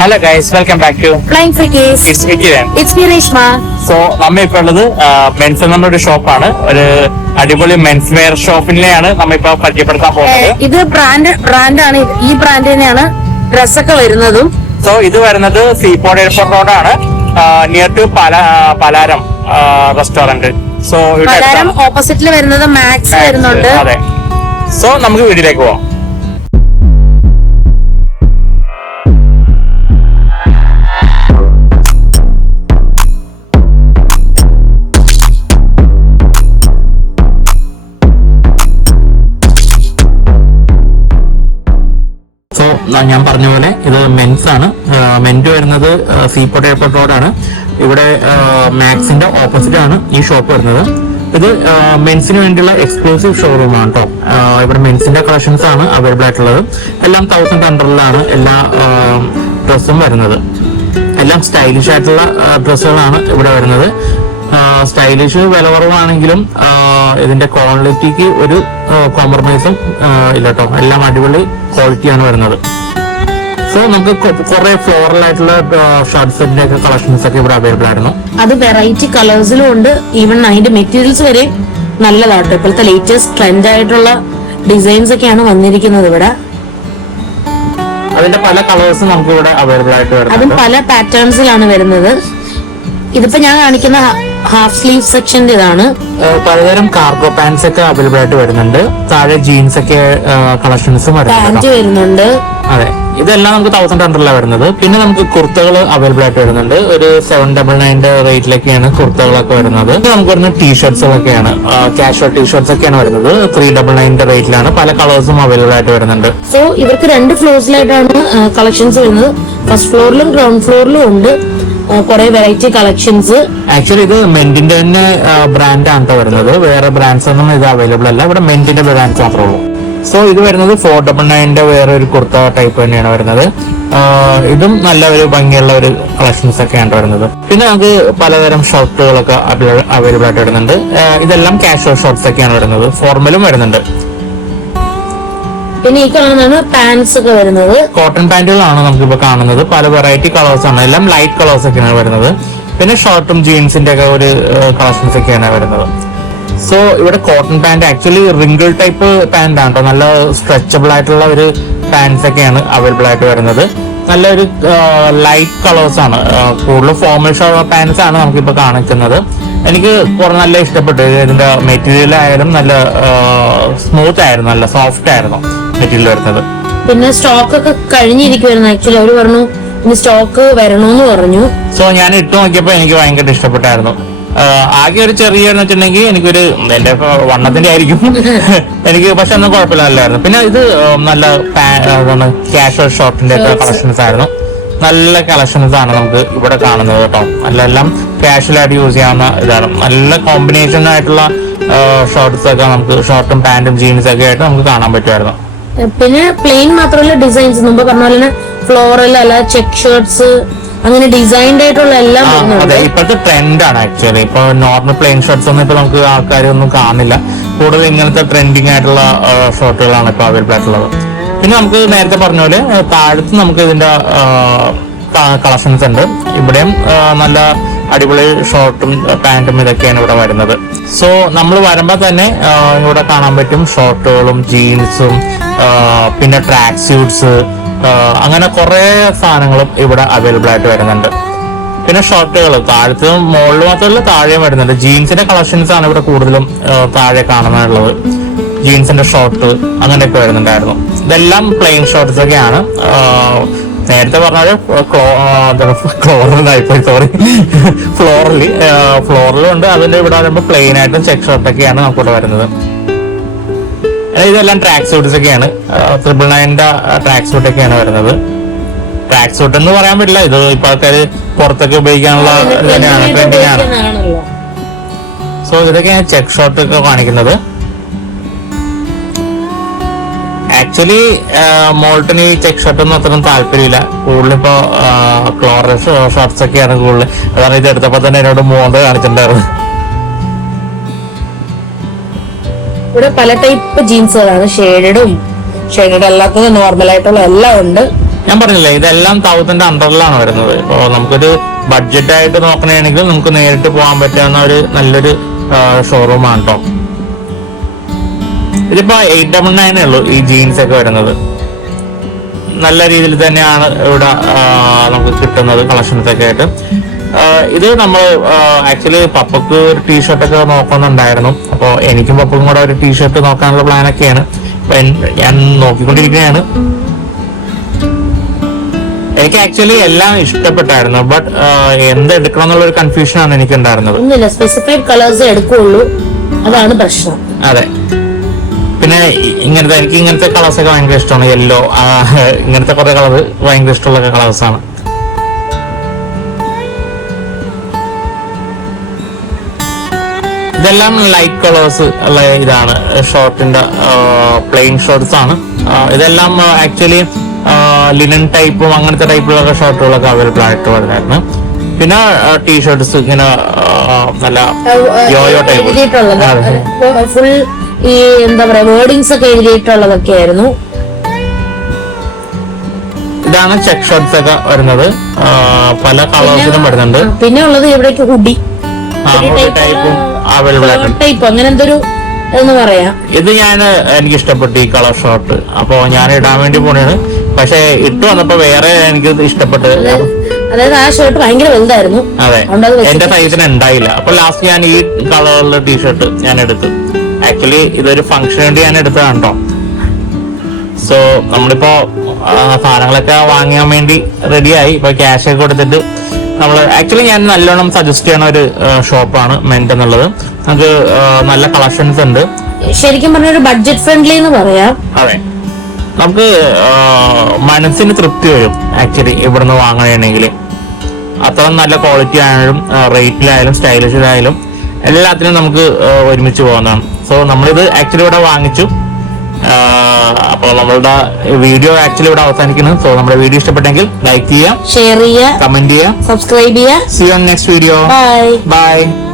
Hello guys, welcome back to Flying Frickies. It's Vicky then. It's me Reshma. So നമ്മ ഇപ്പോൾ ഉള്ളത് men's എന്നുള്ള ഒരു ഷോപ്പാണ്. ഒരു അടിപൊളി മെൻസ് വെയർ ഷോപ്പിനെയാണ് നമ്മളിപ്പോ പരിചയപ്പെടുത്താൻ പോകുന്നത്. ഇത് ബ്രാൻഡാണ്. ഈ ബ്രാൻഡ് തന്നെയാണ് ഡ്രസ്സൊക്കെ വരുന്നതും. സോ ഇത് വരുന്നത് സീപോർട്ട് എയർപോർട്ട് റോഡാണ്, നിയർ ടു പലാരം റെസ്റ്റോറന്റ്. സോ പലാരം ഓപ്പോസിറ്റിൽ വരുന്നത് മാക്സ് വരുന്നുണ്ട്. അതെ. സോ നമുക്ക് വീട്ടിലേക്ക് പോവാം. ഞാൻ പറഞ്ഞ പോലെ ഇത് മെൻസ് ആണ്. മെന്റ് വരുന്നത് സീപോർട്ട് എയർപോർട്ട് റോഡാണ്. ഇവിടെ മാക്സിന്റെ ഓപ്പോസിറ്റ് ആണ് ഈ ഷോപ്പ് വരുന്നത്. ഇത് മെൻസിന് വേണ്ടിയുള്ള എക്സ്ക്ലൂസീവ് ഷോറൂം ആണ് കേട്ടോ. ഇവിടെ മെൻസിന്റെ കളക്ഷൻസ് ആണ് അവൈലബിൾ ആയിട്ടുള്ളത്. എല്ലാം 1000 അണ്ടറിലാണ് എല്ലാ ഡ്രസ്സും വരുന്നത്. എല്ലാം സ്റ്റൈലിഷ് ആയിട്ടുള്ള ഡ്രസ്സുകളാണ് ഇവിടെ വരുന്നത്. സ്റ്റൈലിഷ് വില കുറവാണെങ്കിലും ഇതിന്റെ ക്വാളിറ്റിക്ക് ഒരു കോംപ്രമൈസും ഇല്ല കേട്ടോ. എല്ലാം അടിപൊളി ക്വാളിറ്റിയാണ് വരുന്നത്. സോ നമുക്ക് കുറെ ഫ്ലോറൽ ആയിട്ടുള്ള ഷർട്ട് സെറ്റിന്റെ ഒക്കെ കളക്ഷൻസ് ഒക്കെ ഇവിടെ അവൈലബിൾ ആയിരുന്നു. അത് വെറൈറ്റി കളേഴ്സിലും ഉണ്ട്. ഈവൻ അതിന്റെ മെറ്റീരിയൽസ് വരെ നല്ലതാട്ടോ. ഇപ്പോഴത്തെ ലേറ്റസ്റ്റ് ട്രെൻഡ് ആയിട്ടുള്ള ഡിസൈൻസ് ഒക്കെയാണ് വന്നിരിക്കുന്നത് ഇവിടെ. അതിന്റെ പല കളേഴ്സും നമുക്ക് ഇവിടെ അവൈലബിൾ ആയിട്ട് വരുന്നത്. അതും പല പാറ്റേൺസിലാണ് വരുന്നത്. ഇതിപ്പോ ഞാൻ കാണിക്കുന്ന ഹാഫ് സ്ലീവ് സെക്ഷന്റെ ഇതാണ്. പലതരം കാർഗോ പാൻസ് ഒക്കെ അവൈലബിൾ ആയിട്ട് വരുന്നുണ്ട്. താഴെ ജീൻസ് ഒക്കെ കളക്ഷൻസും പാന്റ് വരുന്നുണ്ട്. അതെ, ഇതെല്ലാം നമുക്ക് 1000 അണ്ടറിലാണ് വരുന്നത്. പിന്നെ നമുക്ക് കുർത്തകൾ അവൈലബിൾ ആയിട്ട് വരുന്നുണ്ട്. ഒരു 799 റേറ്റിലൊക്കെയാണ് കുർത്തകളൊക്കെ വരുന്നത്. നമുക്ക് വരുന്ന ടീഷർട്സുകളൊക്കെയാണ്, കാഷ്വൽ ടീഷർട്സ് ഒക്കെയാണ് വരുന്നത്. 399 റേറ്റിലാണ്. പല കളേഴ്സും അവൈലബിൾ ആയിട്ട് വരുന്നുണ്ട്. സോ ഇവർക്ക് 2 ഫ്ലോർസിലായിട്ടാണ് കളക്ഷൻസ് വരുന്നത്. ഫസ്റ്റ് ഫ്ലോറിലും ഗ്രൗണ്ട് ഫ്ലോറിലും ഉണ്ട് കുറെ വെറൈറ്റി കളക്ഷൻസ്. ആക്ച്വലി ഇത് മെന്റിന്റെ തന്നെ ബ്രാൻഡാണ് വരുന്നത്. വേറെ ബ്രാൻഡ്സ് ഒന്നും ഇത് അവൈലബിൾ അല്ല. ഇവിടെ മെന്റിന്റെ ബ്രാൻഡ്സ് മാത്രമേ ഉള്ളൂ. സോ ഇത് വരുന്നത് 499 വേറെ ഒരു കുർത്ത ടൈപ്പ് തന്നെയാണ് വരുന്നത്. ഇതും നല്ല ഒരു ഭംഗിയുള്ള ഒരു കളക്ഷൻസ് ഒക്കെയാണ് വരുന്നത്. പിന്നെ നമുക്ക് പലതരം ഷർട്ടുകളൊക്കെ അവൈലബിൾ ആയിട്ട് വരുന്നുണ്ട്. ഇതെല്ലാം കാഷ്വൽ ഷോർട്ട്സ് ഒക്കെയാണ് വരുന്നത്. ഫോർമലും വരുന്നുണ്ട്. പിന്നെ ഈ കാണുന്നതാണ് പാൻസ് ഒക്കെ വരുന്നത്. കോട്ടൺ പാന്റുകളാണ് നമുക്കിപ്പോ കാണുന്നത്. പല വെറൈറ്റി കളേഴ്സ് ആണ്. എല്ലാം ലൈറ്റ് കളേഴ്സ് ഒക്കെയാണ് വരുന്നത്. പിന്നെ ഷർട്ടും ജീൻസിന്റെ ഒക്കെ ഒരു കളക്ഷൻസ് ഒക്കെയാണ് വരുന്നത്. സോ ഇവിടെ cotton pant actually wrinkle type pant ആണ് കേട്ടോ. നല്ല സ്ട്രെച്ചബിൾ ആയിട്ടുള്ള ഒരു പാന്റ്സ് ഒക്കെയാണ് അവൈലബിൾ ആയിട്ട് വരുന്നത്. നല്ലൊരു ലൈറ്റ് കളേഴ്സ് ആണ്. കൂടുതൽ ഫോർമൽ പാന്റ്സ് ആണ് നമുക്കിപ്പോ കാണിക്കുന്നത്. എനിക്ക് നല്ല ഇഷ്ടപ്പെട്ടു. ഇതിന്റെ മെറ്റീരിയൽ ആയാലും നല്ല സ്മൂത്ത് ആയിരുന്നു, നല്ല സോഫ്റ്റ് ആയിരുന്നു മെറ്റീരിയൽ വരുന്നത്. പിന്നെ സ്റ്റോക്ക് ഒക്കെ കഴിഞ്ഞിരിക്കുവായിരുന്നു. ആക്ച്വലി അവര് പറഞ്ഞു ഇനി സ്റ്റോക്ക് വരണോന്ന് പറഞ്ഞു. സോ ഞാൻ ഇട്ട് നോക്കിയപ്പോ എനിക്ക് ഭയങ്കര ഇഷ്ടപ്പെട്ടായിരുന്നു. ആകെ ഒരു ചെറിയ വെച്ചിട്ടുണ്ടെങ്കിൽ എനിക്കൊരു എന്റെ വണ്ണത്തിന്റെ ആയിരിക്കും എനിക്ക്, പക്ഷെ ഒന്നും കുഴപ്പമില്ലായിരുന്നു. പിന്നെ ഇത് നല്ല കാഷ്വൽ ഷോർട്ടിന്റെ ഒക്കെ കളക്ഷൻസ് ആയിരുന്നു. നല്ല കളക്ഷൻസ് ആണ് നമുക്ക് ഇവിടെ കാണുന്നത് കേട്ടോ. എല്ലാം കാഷ്വൽ ആയിട്ട് യൂസ് ചെയ്യാവുന്ന ഇതാണ്. നല്ല കോമ്പിനേഷൻ ആയിട്ടുള്ള ഷോർട്ട്സ് ഒക്കെ നമുക്ക്, ഷോർട്ടും പാന്റും ജീൻസ് ഒക്കെ ആയിട്ട് നമുക്ക് കാണാൻ പറ്റുമായിരുന്നു. പിന്നെ പ്ലെയിൻ മാത്രമല്ല ഡിസൈൻസ്, മുമ്പ് പറഞ്ഞ പോലെ ഫ്ലോറൽ അല്ല ചെക്ക് ഷർട്ട്സ്, അങ്ങനെ ഡിസൈൻഡ് ആയിട്ടുള്ള എല്ലാം. അതെ, ഇപ്പോഴത്തെ ട്രെൻഡ് ആണ് ആക്ച്വലി. ഇപ്പൊ നോർമൽ പ്ലെയിൻ ഷർട്ട്സ് ഒന്നും ഇപ്പൊ നമുക്ക് ആൾക്കാരൊന്നും കാണില്ല. കൂടുതൽ ഇങ്ങനത്തെ ട്രെൻഡിങ് ആയിട്ടുള്ള ഷർട്ടുകളാണ് ഇപ്പൊ അവൈലബിൾ ആയിട്ടുള്ളത്. പിന്നെ നമുക്ക് നേരത്തെ പറഞ്ഞ പോലെ താഴത്ത് നമുക്ക് ഇതിന്റെ കളക്ഷൻസ് ഉണ്ട്. ഇവിടെയും നല്ല അടിപൊളി ഷോർട്ടും പാന്റും ഇതൊക്കെയാണ് ഇവിടെ വരുന്നത്. സോ നമ്മൾ വരുമ്പോൾ തന്നെ ഇവിടെ കാണാൻ പറ്റും ഷോർട്ടുകളും ജീൻസും പിന്നെ ട്രാക്ക് സ്യൂട്ട്സ്, അങ്ങനെ കുറെ സാധനങ്ങളും ഇവിടെ അവൈലബിൾ ആയിട്ട് വരുന്നുണ്ട്. പിന്നെ ഷോർട്ടുകൾ താഴത്ത് മുകളിൽ മാത്രമല്ല താഴെയും വരുന്നുണ്ട്. ജീൻസിന്റെ കളക്ഷൻസ് ആണ് ഇവിടെ കൂടുതലും താഴെ കാണാനുള്ളത്. ജീൻസിന്റെ ഷോർട്ട് അങ്ങനെയൊക്കെ വരുന്നുണ്ടായിരുന്നു. ഇതെല്ലാം പ്ലെയിൻ ഷോർട്ട്സ് ഒക്കെയാണ്. നേരത്തെ പറഞ്ഞാല് ഫ്ലോറിലും ഉണ്ട്. അതിന്റെ ഇവിടെ വരുമ്പോൾ പ്ലെയിൻ ആയിട്ടും ചെക്ക് ഷർട്ടൊക്കെയാണ് നമുക്കിവിടെ വരുന്നത്. ഇതെല്ലാം ട്രാക്ക് സൂട്ട്സ് ഒക്കെയാണ്. 999 ട്രാക്ക് സൂട്ട് ഒക്കെയാണ് വരുന്നത്. ട്രാക്ക് സൂട്ട് എന്ന് പറയാൻ പറ്റില്ല, ഇത് ഇപ്പൊ ആൾക്കാര് പുറത്തൊക്കെ ഉപയോഗിക്കാനുള്ള തന്നെയാണ്, ട്രെൻഡിങ് ആണ്. സോ ഇതൊക്കെയാണ് ചെക്ക് ഷർട്ട് ഒക്കെ കാണിക്കുന്നത്. ആക്ച്വലി മോൾട്ടിന് ഈ ചെക്ക് ഷർട്ട് ഒന്നും അത്രയും താല്പര്യമില്ല. കൂടുതലിപ്പോ ക്ലോറൽ ഷർട്ട്സ് ഒക്കെയാണ് കൂടുതൽ. അതാണ് ഇത് എടുത്തപ്പോ തന്നെ എന്നോട് മോന്ത കാണിച്ചിട്ടുണ്ടായിരുന്നു. ഇവിടെ പല ടൈപ്പ് ജീൻസുകളാണ്. ഷെയ്ഡഡും ഷെയ്ഡഡ് അല്ലാത്തത് നോർമൽ ആയിട്ടുള്ള എല്ലാം ഉണ്ട്. ഞാൻ പറഞ്ഞില്ലേ ഇതെല്ലാം 1000 അണ്ടറിലാണ് വരുന്നത്. ഇപ്പോൾ നമുക്കൊരു ബഡ്ജറ്റ് ആയിട്ട് നോക്കണമെങ്കിൽ നമുക്ക് നേരിട്ട് പോകാൻ പറ്റുന്ന ഒരു നല്ലൊരു ഷോറൂമാണ് കേട്ടോ. ഇതിപ്പോ 899 ഉള്ളൂ ഈ ജീൻസ് ഒക്കെ വരുന്നത്. നല്ല രീതിയിൽ തന്നെയാണ് ഇവിടെ നമുക്ക് കിട്ടുന്നത് കളക്ഷൻസ് ഒക്കെ ആയിട്ട്. ഇത് നമ്മൾ ആക്ച്വലി പപ്പക്ക് ഒരു ടീഷർട്ടൊക്കെ നോക്കുന്നുണ്ടായിരുന്നു. അപ്പോൾ എനിക്കും പപ്പക്കും കൂടെ ഒരു ടീഷർട്ട് നോക്കാനുള്ള പ്ലാനൊക്കെയാണ്. അപ്പൊ ഞാൻ നോക്കിക്കൊണ്ടിരിക്കുകയാണ്. എനിക്ക് ആക്ച്വലി എല്ലാം ഇഷ്ടപ്പെട്ടായിരുന്നു. ബട്ട് എന്തെടുക്കണം എന്നുള്ളൊരു കൺഫ്യൂഷനാണ് എനിക്ക് ഉണ്ടായിരുന്നത്. ഒന്നുമില്ല, സ്പെസിഫൈഡ് കളേഴ്സ് എടുക്കുള്ളൂ, അതാണ് പ്രശ്നം. അതെ, പിന്നെ എനിക്ക് ഇങ്ങനത്തെ കളേഴ്സ് ഒക്കെ ഭയങ്കര ഇഷ്ടമാണ്. യെല്ലോ, ഇങ്ങനത്തെ കുറെ കളർ ഭയങ്കര ഇഷ്ടമുള്ള കളേഴ്സാണ്. ഇതെല്ലാം ലൈറ്റ് കളേഴ്സ് ഉള്ള ഇതാണ്. ഷോർട്ടിന്റെ പ്ലെയിൻ ഷോർട്ട്സ് ആണ് ഇതെല്ലാം. ആക്ച്വലി ലിനൻ ടൈപ്പും അങ്ങനത്തെ ടൈപ്പിലുള്ള ഷോർട്ടുകളൊക്കെ അവൈലബിൾ ആയിട്ട് വരുന്നായിരുന്നു. പിന്നെ ടീഷർട്ട്സ് ഇങ്ങനെ നല്ല യോയോ ടൈപ്പ് ഫുൾ ഈ എന്താ പറയാ വേർഡിങ്സ് ഒക്കെ എഴുതിയിട്ടുള്ളതൊക്കെ ആയിരുന്നു. ഇതാണ് ചെക്ക് ഷർട്ട്സ് ഒക്കെ വരുന്നത്. പല കളേഴ്സിലും വരുന്നുണ്ട്. പിന്നെ ഉള്ളത് ഇവിടേക്ക് ഹുഡി ടൈപ്പും അവൈലബിൾ ആയിട്ടുണ്ട്. ടൈപ്പ് അങ്ങനെ എന്തൊരു എന്ന് പറയാം. ഇത് എനിക്ക് ഇഷ്ടപ്പെട്ടു ഈ കളർ ഷോർട്ട്. അപ്പൊ ഞാൻ ഇടാൻ വേണ്ടി പോണാണ്. പക്ഷെ ഇട്ട് വന്നപ്പോ വേറെ എനിക്ക് ഇഷ്ടപ്പെട്ടു. അതായത് ആ ഷർട്ട് ഭയങ്കര വലുതായിരുന്നു. അതെ, എന്റെ സൈസിന് ഉണ്ടായില്ല. അപ്പൊ ലാസ്റ്റ് ഞാൻ ഈ കളറിലുള്ള ടീഷർട്ട് ഞാൻ എടുത്തു. ആക്ച്വലി ഇതൊരു ഫംഗ്ഷന് വേണ്ടി ഞാൻ എടുത്തതാണ് കേട്ടോ. സോ നമ്മളിപ്പോ സാധനങ്ങളൊക്കെ വാങ്ങാൻ വേണ്ടി റെഡിയായി. ഇപ്പൊ ക്യാഷ് ഒക്കെ കൊടുത്തിട്ട് ആക്ച്വലി ഞാൻ നല്ലോണം സജസ്റ്റ് ചെയ്യണ ഒരു ഷോപ്പാണ് മെന്റ് എന്നുള്ളത്. നമുക്ക് നല്ല കളക്ഷൻസ് ഉണ്ട്. ശരിക്കും പറഞ്ഞ ഒരു ബഡ്ജറ്റ് ഫ്രണ്ട്ലി എന്ന് പറയാം. അതെ, നമുക്ക് മനസ്സിന് തൃപ്തി വരും ആക്ച്വലി ഇവിടുന്ന് വാങ്ങണമെങ്കിൽ. അത്ര നല്ല ക്വാളിറ്റി ആയാലും റേറ്റിലായാലും സ്റ്റൈലിഷിലായാലും എല്ലാത്തിനും നമുക്ക് ഒരുമിച്ച് പോകുന്നതാണ്. സോ നമ്മളിത് ആക്ച്വലി ഇവിടെ വാങ്ങിച്ചു. അപ്പോൾ നമ്മളുടെ വീഡിയോ ആക്ച്വലി ഇവിടെ അവസാനിക്കുന്നു. സോ നമ്മുടെ വീഡിയോ ഇഷ്ടപ്പെട്ടെങ്കിൽ ലൈക്ക് ചെയ്യുക, ഷെയർ ചെയ്യുക, കമന്റ് ചെയ്യുക, സബ്സ്ക്രൈബ് ചെയ്യുക. See you on next video. Bye. Bye.